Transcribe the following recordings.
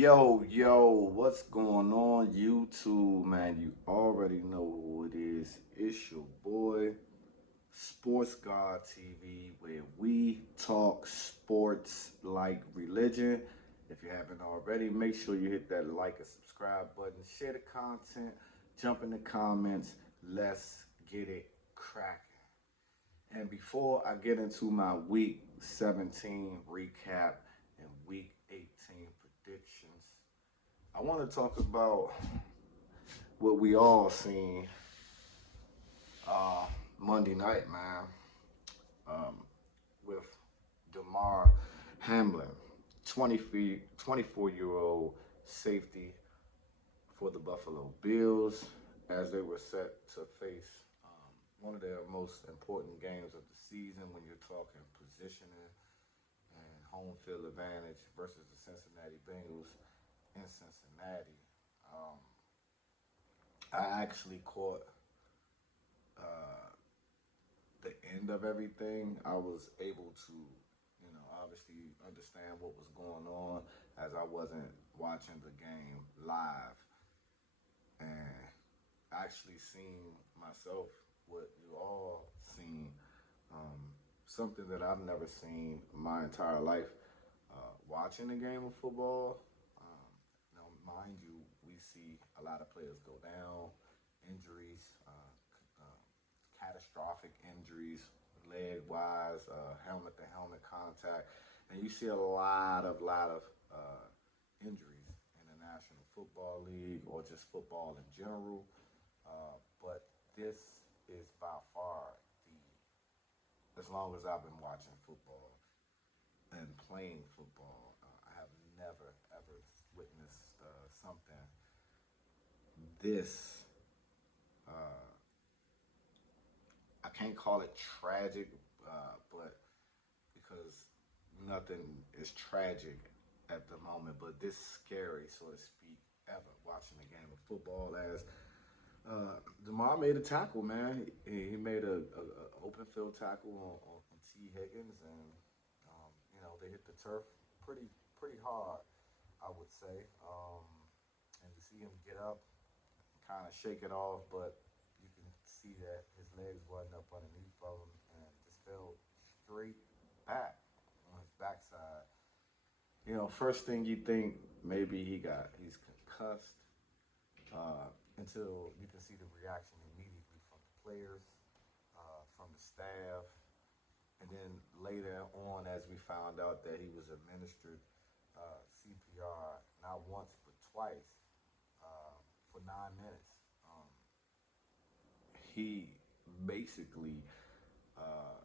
Yo, what's going on, YouTube, man? You already know who it is. It's your boy, Sports God TV, where we talk sports like religion. If you haven't already, make sure you hit that like and subscribe button, share the content, jump in the comments. Let's get it cracking. And before I get into my week 17 recap and week 18 predictions, I want to talk about what we all seen uh, Monday night, man, um, with Damar Hamlin, 24-year-old safety for the Buffalo Bills, as they were set to face one of their most important games of the season when you're talking positioning and home field advantage versus the Cincinnati Bengals in Cincinnati. Um, I actually caught uh, the end of everything. I was able to, obviously understand what was going on as I wasn't watching the game live and actually seen myself what you all seen. Um, Something that I've never seen my entire life. Watching a game of football, mind you, we see a lot of players go down, injuries, catastrophic injuries, leg wise, helmet to helmet contact, and you see a lot of injuries in the National Football League or just football in general. But this is by far as long as I've been watching football and playing football, I have never ever witnessed something this. Uh, I can't call it tragic, but because nothing is tragic at the moment, but this scary, so to speak, ever watching a game of football as Damar made a tackle, man. He made a open field tackle on T. Higgins, and they hit the turf pretty hard, I would say. And to see him get up, kind of shake it off, but you can see that his legs wasn't up underneath of him, and just fell straight back on his backside. First thing you think maybe he's concussed, until you can see the reaction immediately from the players, from the staff, and then later on, as we found out that he was administered CPR not once but twice for 9 minutes. He basically uh,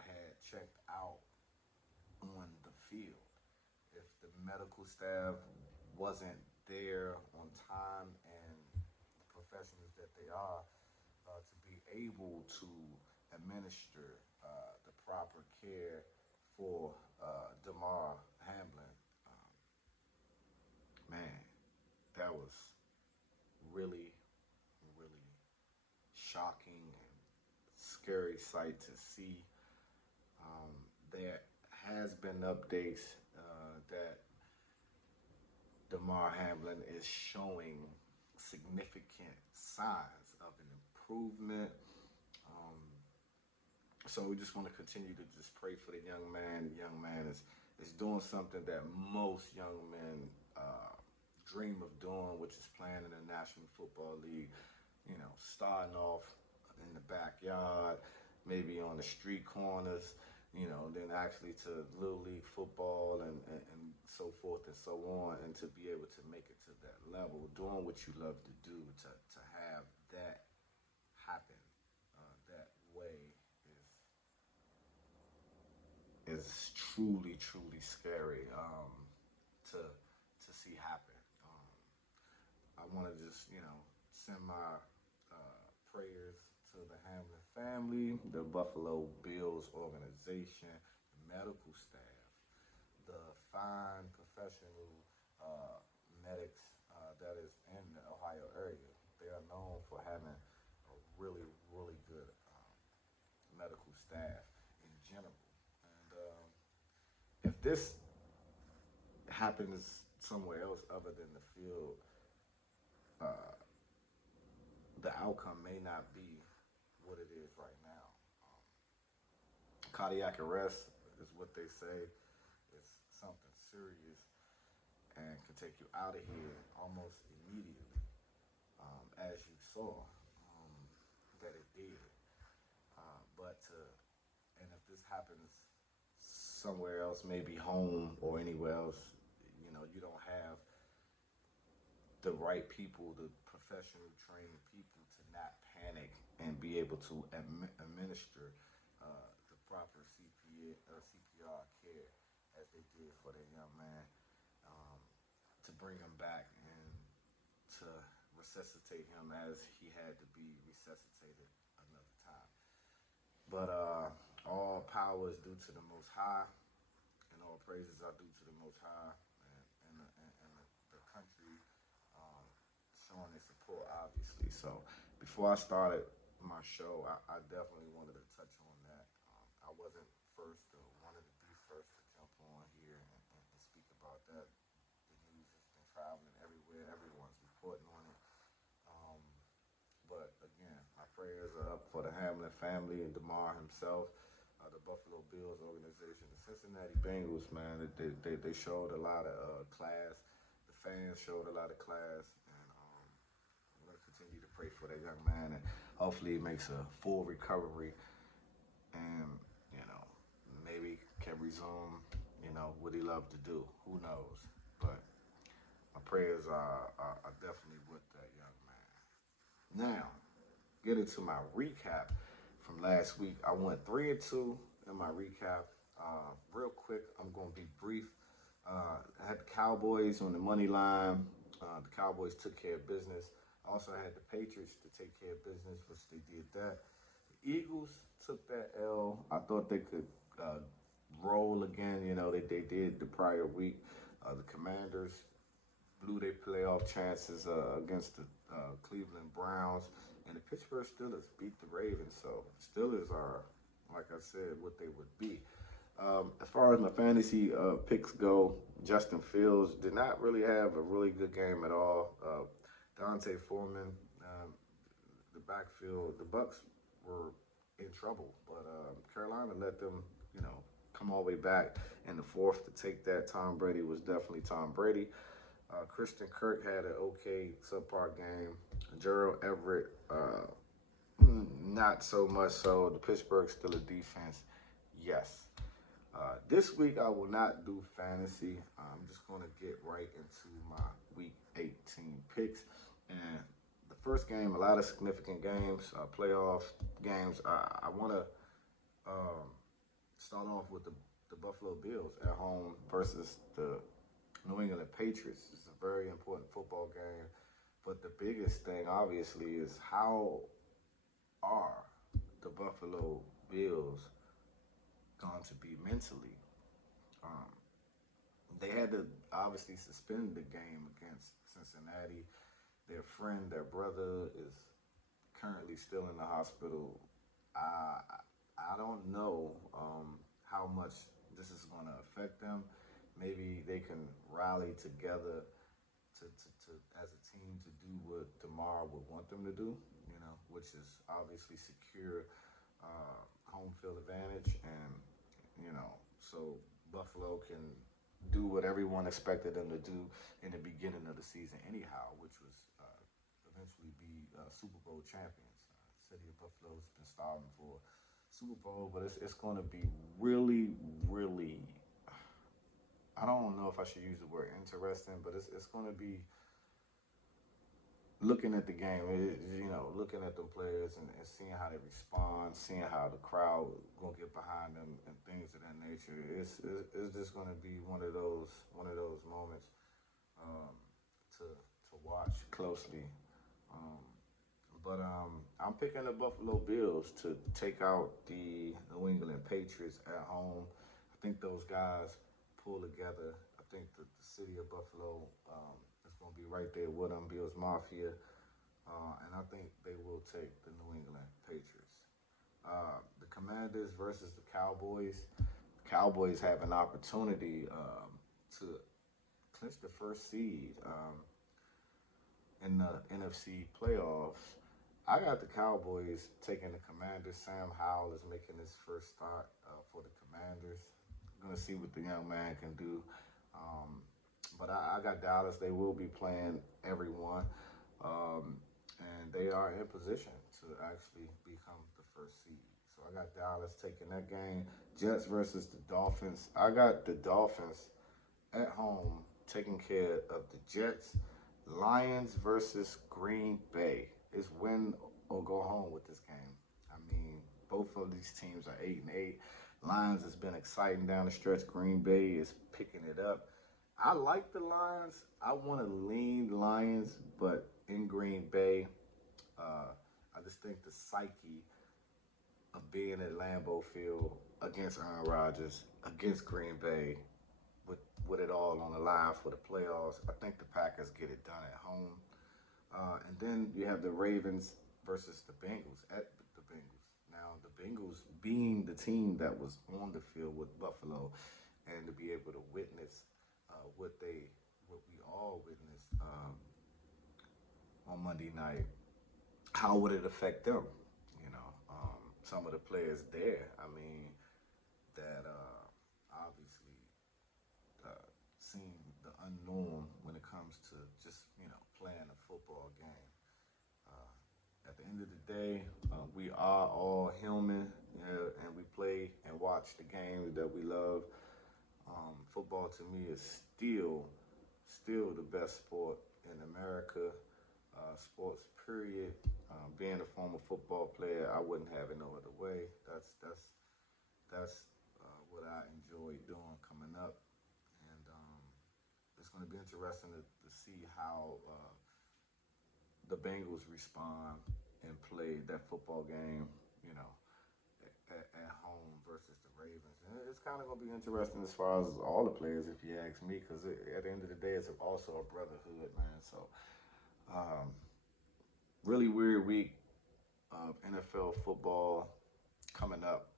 had checked out on the field. If the medical staff wasn't there on time and the professionals that they are, to be able to administer the proper care for Damar Hamlin, man, that was really, really shocking and scary sight to see. There has been updates that Damar Hamlin is showing significant signs of an improvement. Um, so we just want to continue to just pray for the young man. The young man is doing something that most young men dream of doing, which is playing in the National Football League. Starting off in the backyard, maybe on the street corners, then actually to Little League football and so forth and so on, and to be able to make it to that level, doing what you love to do, to have that happen that way is truly scary to see happen. I want to just send my prayers to the Hamlin family, the Buffalo Bills organization, the medical staff, the fine professional medics that is in the Ohio area. They are known for having a really good medical staff in general. And if this happens somewhere else other than the field, uh, the outcome may not be what it is right now. Um, Cardiac arrest is what they say. It's something serious and can take you out of here almost immediately, as you saw that it did. But and if this happens somewhere else, maybe home or anywhere else, you don't have the right people, the professional trained people to not panic and be able to administer the proper CPR care as they did for that young man, um, to bring him back and to resuscitate him as he had to be resuscitated another time. But all power is due to the Most High, and all praises are due to the Most High, and the country um, showing their support, obviously. So before I started my show, I definitely wanted to touch on that. I wasn't first or wanted to be first to jump on here and speak about that. The news has been traveling everywhere. Everyone's reporting on it. Um, but again, my prayers are up for the Hamlin family and Damar himself, the Buffalo Bills organization, the Cincinnati Bengals. Man, they showed a lot of class. The fans showed a lot of class, and I'm going to continue to pray for that young man, and hopefully he makes a full recovery, and maybe can resume what he loved to do. Who knows? But my prayers are definitely with that young man. Now, get into my recap from last week. I went 3-2 in my recap. Real quick, I'm going to be brief. I had the Cowboys on the money line. The Cowboys took care of business. I also had the Patriots to take care of business, which they did that. The Eagles took that L. I thought they could roll again. They did the prior week. The Commanders blew their playoff chances against the Cleveland Browns, and the Pittsburgh Steelers beat the Ravens. So Steelers are, like I said, what they would be. As far as my fantasy picks go, Justin Fields did not really have a really good game at all. Dante Foreman, the backfield, the Bucks were in trouble, but Carolina let them, come all the way back in the fourth to take that. Tom Brady was definitely Tom Brady. Christian Kirk had an okay subpar game. Gerald Everett, not so much so. The Pittsburgh Steelers defense, yes. This week I will not do fantasy. I'm just going to get right into my Week 18 picks. And the first game, a lot of significant games, playoff games. I want to um, start off with the Buffalo Bills at home versus the New England Patriots. It's a very important football game. But the biggest thing, obviously, is how are the Buffalo Bills going to be mentally? Um, they had to obviously suspend the game against Cincinnati. Their friend, their brother, is currently still in the hospital. I I don't know how much this is going to affect them. Maybe they can rally together to as a team to do what Damar would want them to do, which is obviously secure home field advantage, and so Buffalo can do what everyone expected them to do in the beginning of the season, anyhow, which was eventually be Super Bowl champions. City of Buffalo has been starving for Super Bowl, but it's going to be really, really. I don't know if I should use the word interesting, but it's going to be looking at the game, looking at the players and seeing how they respond, seeing how the crowd gonna get behind them and things of that nature. It's just gonna be one of those moments um, to watch closely. Um, but I'm picking the Buffalo Bills to take out the New England Patriots at home. I think those guys pull together. I think that the city of Buffalo is going to be right there with them, Bills Mafia. And I think they will take the New England Patriots. The Commanders versus the Cowboys. The Cowboys have an opportunity to clinch the first seed in the NFC playoffs. I got the Cowboys taking the Commanders. Sam Howell is making his first start for the Commanders. Gonna see what the young man can do. Um, but I got Dallas. They will be playing everyone, um, and they are in position to actually become the first seed. So I got Dallas taking that game. Jets versus the Dolphins. I got the Dolphins at home taking care of the Jets. Lions versus Green Bay. It's win or go home with this game. I mean, both of these teams are 8-8. Lions has been exciting down the stretch. Green Bay is picking it up. I like the Lions. I want to lean Lions, but in Green Bay, uh, I just think the psyche of being at Lambeau Field against Aaron Rodgers, against Green Bay, with with it all on the line for the playoffs. I think the Packers get it done at home. And then you have the Ravens versus the Bengals at the Bengals. Now the Bengals being the team that was on the field with Buffalo, and to be able to witness what we all witnessed on Monday night, how would it affect them? Some of the players there. I mean, that obviously seen the unknown when it comes to just playing a football game. At the end of the day, we are all human, and we play and watch the games that we love. Football to me is still the best sport in America. Sports, period. Being a former football player, I wouldn't have it no other way. That's what I enjoy doing coming up, and it's going to be interesting to see how the Bengals respond and play that football game. You know, at home versus the Ravens. And it's kind of going to be interesting as far as all the players, if you ask me, because at the end of the day, it's also a brotherhood, man. So, um, really weird week of NFL football coming up.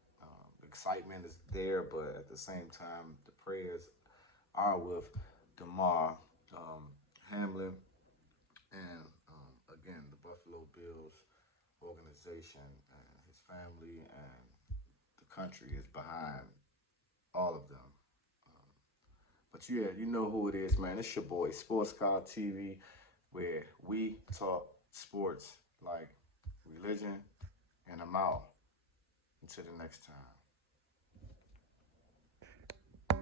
Excitement is there, but at the same time, the prayers are with Damar, Hamlin, and again, the Buffalo Bills organization and his family and the country is behind all of them. Um, but yeah, you know who it is, man. It's your boy, Sports Car TV, where we talk sports like religion, and I'm out. Until the next time.